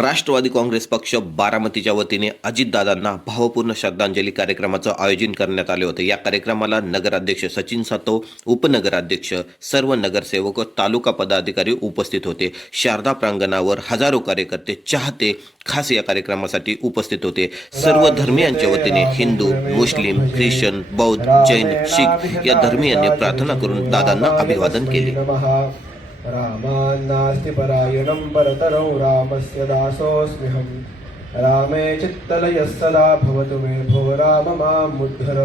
राष्ट्रवादी काँग्रेस पक्ष बारामतीच्या वतीने अजितदादांना भावपूर्ण श्रद्धांजली कार्यक्रमाचं आयोजन करण्यात आले होते. या कार्यक्रमाला नगराध्यक्ष सचिन सातव उपनगराध्यक्ष सर्व नगरसेवक तालुका पदाधिकारी उपस्थित होते. शारदा प्रांगणावर हजारो कार्यकर्ते चाहते खास या कार्यक्रमासाठी उपस्थित होते. सर्व धर्मियांच्या वतीने हिंदू मुस्लिम ख्रिश्चन बौद्ध जैन शीख या धर्मियांनी प्रार्थना करून दादांना अभिवादन केले. रामान्नास्ति परायणं परतरौ रामस्य दासोऽस्म्यहं। रामे चित्तलयः सदा भवतु मे भो राम मामुद्धर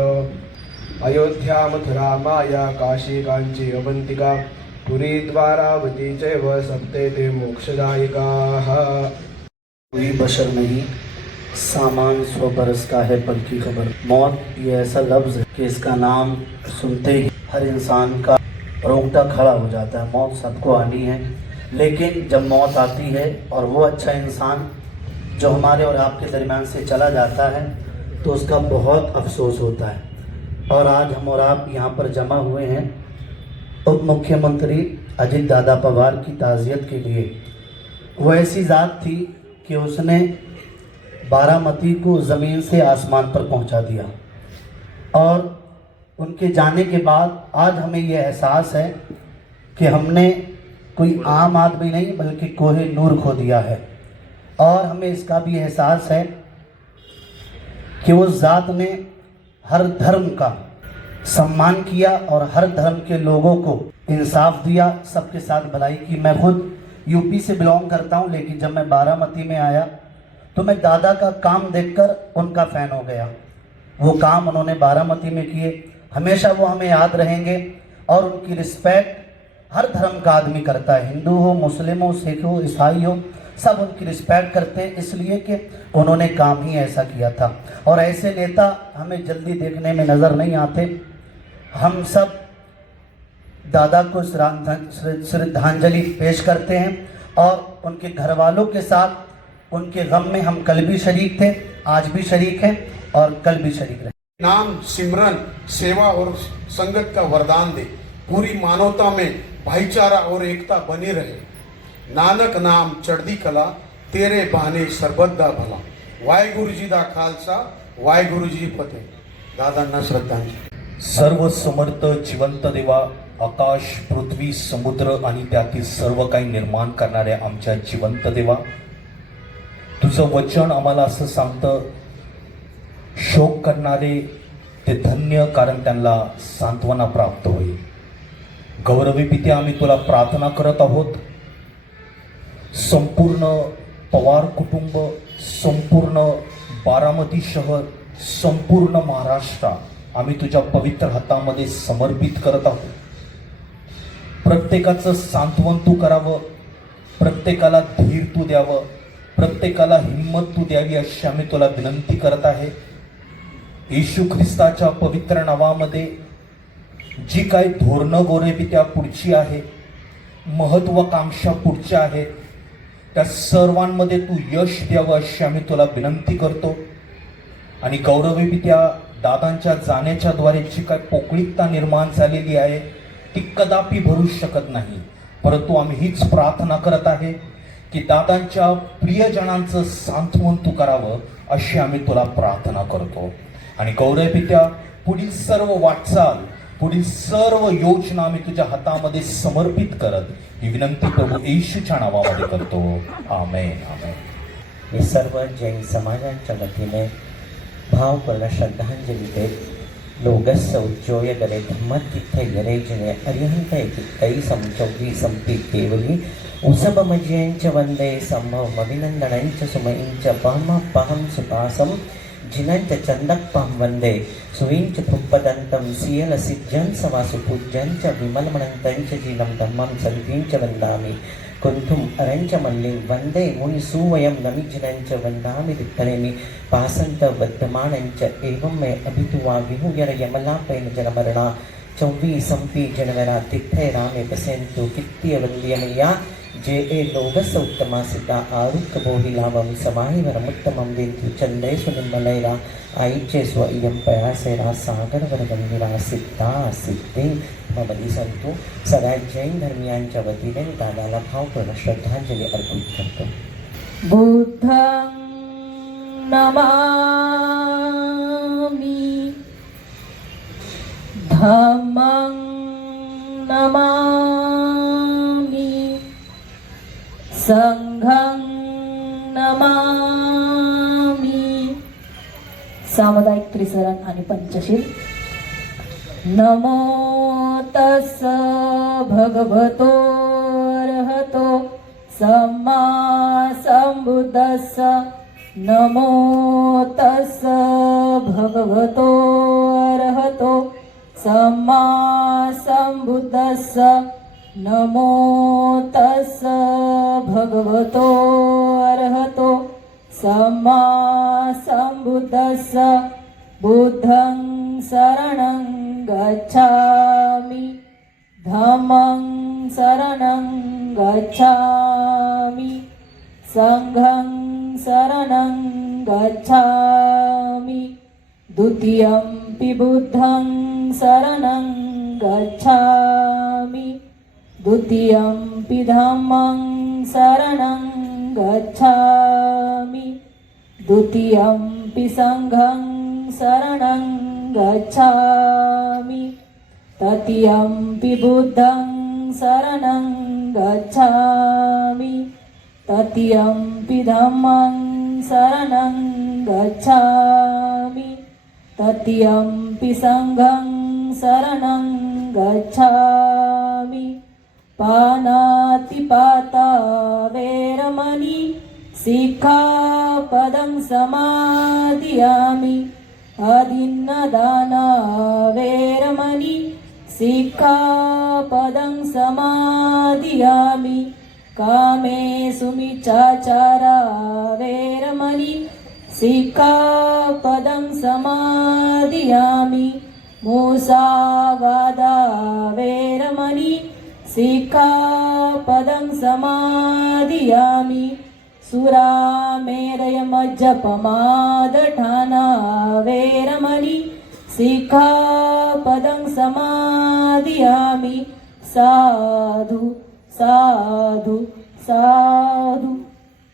अयोध्यामथुरामाया काशी काञ्ची अवन्तिका। पुरी द्वारावती चैव सप्ते ते मोक्षदायिकाः। कोई बशर नहीं सामान स्वबरस का है पल की खबर। मौत ये ऐसा लफ्ज़ है कि इसका नाम सुनते ही हर इंसान का रोंगटा खड़ा हो जाता है, मौत सबको आनी है। लेकिन जब मौत आती है और वो अच्छा इंसान जो हमारे और आपके दरमियान से चला जाता है तो उसका बहुत अफसोस होता है। और आज हम और आप यहाँ पर जमा हुए हैं उप मुख्यमंत्री अजीत दादा पवार की ताज़ियत के लिए। वो ऐसी ज़ात थी कि उसने बारामती को ज़मीन से आसमान पर पहुँचा दिया। और उनके जाने के बाद आज हमें यह एहसास है कि हमने कोई आम आदमी नहीं, बल्कि कोहे नूर खो दिया है। और हमें इसका भी एहसास है कि उस ज़ात ने हर धर्म का सम्मान किया और हर धर्म के लोगों को इंसाफ दिया, सबके साथ भलाई की। मैं खुद यूपी से बिलोंग करता हूँ, लेकिन जब मैं बारामती में आया तो मैं दादा का काम देखकर उनका फ़ैन हो गया। वो काम उन्होंने बारामती में किए। हमेशा वो हमें याद रहेंगे और उनकी रिस्पेक्ट हर धर्म का आदमी करता है। हिंदू हो, मुस्लिम हो, सिख हो, ईसाई हो, सब उनकी रिस्पेक्ट करते हैं, इसलिए कि उन्होंने काम ही ऐसा किया था। और ऐसे नेता हमें जल्दी देखने में नज़र नहीं आते। हम सब दादा को श्रद्धा- श्रद्धांजलि पेश करते हैं और उनके घर वालों के साथ उनके गम में हम कल भी शरीक थे, आज भी शरीक हैं और कल भी शरीक रहे। नाम सिमरन सेवा और संगत का वरदान दे। पूरी मानवता में भाईचारा और एकता बनी रहे। नानक नाम चढ़दी कला तेरे बहाने सरबत दा भला। वाहेगुरु जी दा खालसा वाहेगुरु जी फतेह। दादांना श्रद्धांजली सर्व समर्थ जिवंत देवा आकाश पृथ्वी समुद्र आणि त्यातील सर्व काही निर्माण करणाऱ्या आमच्या जिवंत देवा तुझं वचन आम्हाला असं सांगतं शोक करणारे ते धन्य कारण त्यांना सांत्वना प्राप्त होईल गौरवी पिते आम्ही तुला प्रार्थना करत आहोत. संपूर्ण पवार कुटुंब संपूर्ण बारामती शहर संपूर्ण महाराष्ट्र आम्ही तुझ्या पवित्र हातामध्ये समर्पित करत आहोत. प्रत्येकाचं सांत्वन तू करावं प्रत्येकाला धीर तू द्यावं प्रत्येकाला हिंमत तू द्यावी अशी आम्ही तुला विनंती करत आहे. येशू ख्रिस्ताच्या पवित्र नावामध्ये जी काही धोरणं गोरेबी त्या पुढची आहे महत्वाकांक्षा पुढच्या आहेत त्या सर्वांमध्ये तू यश द्यावं अशी आम्ही तुला विनंती करतो. आणि गौरवी त्या दादांच्या जाण्याच्या द्वारे जी काय पोकळीकता निर्माण झालेली आहे ती कदापि भरू शकत नाही. परंतु आम्ही हीच प्रार्थना करत आहे की दादांच्या प्रियजनांचं सांत्वन तू करावं अशी आम्ही तुला प्रार्थना करतो. आणि गौरवपित्या पुढील सर्व वाटचाल पुढील सर्व योजना आम्ही तुझ्या हातामध्ये समर्पित करत ही विनंती प्रभू येशूच्या नावामध्ये करतो. आमेन आमेन. मी सर्व जैन समाजांच्या वतीने भावपूर्ण श्रद्धांजली देत लोगस्य उज्जोय गरे धम्मतिथ्य गरे जिने अरिहंत एकित्तै समचौरी संपी केवली उसभमज्यञ्च वंदे संभव अभिनन्दनञ्च सुमयञ्च पहम சினஞ்ச சந்தப்பம் வந்தே சுயிஞ்ச புப்பதந்தம் சியல சிஜ்ஜன்ச வாசு பூஜ்ஜன்ச விமலமனந்தஞ்ச ஜீனம் தம்மம் சல்பீஞ்ச வந்தாமி குந்தும் அரஞ்ச மல்லிங் வந்தே முனி சூவயம் நமிஜினஞ்ச வந்தாமி தித்தலேமி பாசந்த வர்த்தமானஞ்ச ஏவம் மே அபிதுவா விஹுயர யமலா பயன ஜனமரணா சௌவி சம்பி ஜனவரா தித்தே ராமே பசேந்து கித்திய வந்தியமையா जे लोभस उत्तमा सिद्धा आरुक्क बोहिलावं समाहिवरमुत्तमं विन्तु चन्द्रेषु निर्मलैरा आईचे स्व इयं प्रयासेरा सागरवरगंगिरा सिद्धा सिद्धिं ममली संतु सदा जैन धर्मियांच्या वतीने दादाला भावपूर्ण श्रद्धांजली अर्पित करतो बुद्धं नमामि धम्मं नमामि संघं नमामि। सामुदायिक त्रिसरण आणि पंचशील। नमो तस भगवतो रहतो सम्मा सम्बुद्धस्स नमो तस भगवतो अर्हतो सम्मा सम्बुद्धस्स नमो तस् भगवतो अर्हतो सम्मा सम्बुद्धस्स बुद्धं शरणं गच्छामि। धम्मं शरणं गच्छामि। सङ्घं शरणं गच्छामि। द्वितीयम्पि बुद्धं शरणं गच्छामि द्वितीयम्पि धम्मं शरणं गच्छामि। द्वितीयम्पि सङ्घं शरणं गच्छामि। तृतीयम्पि बुद्धं शरणं गच्छामि। तृतीयम्पि धम्मं शरणं गच्छामि। तृतीयम्पि सङ्घं शरणं गच्छामि पानातिपाता वेरमणि सिक्खापदं समाधियामि। अदिन्नदाना वेरमणि सिक्खापदं समाधियामि। कामे सुमिचाचारा वेरमणि सिक्खापदं समादियामि मूसावादा वेरमणि सिखा पदं समादियामि सुरा मेदय मज्जपमादठ समादियामि साधु साधु साधु।